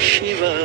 Shiva.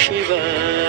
Shiva.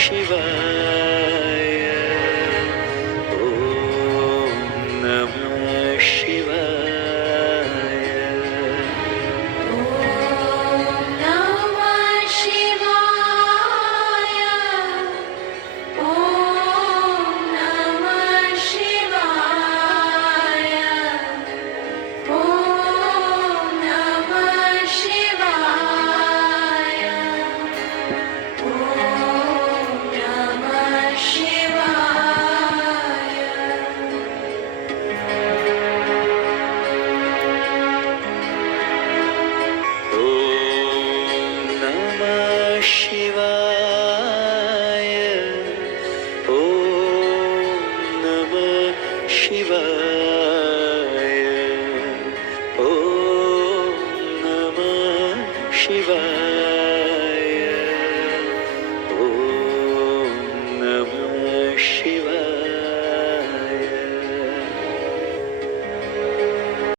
Shiva. Shiva.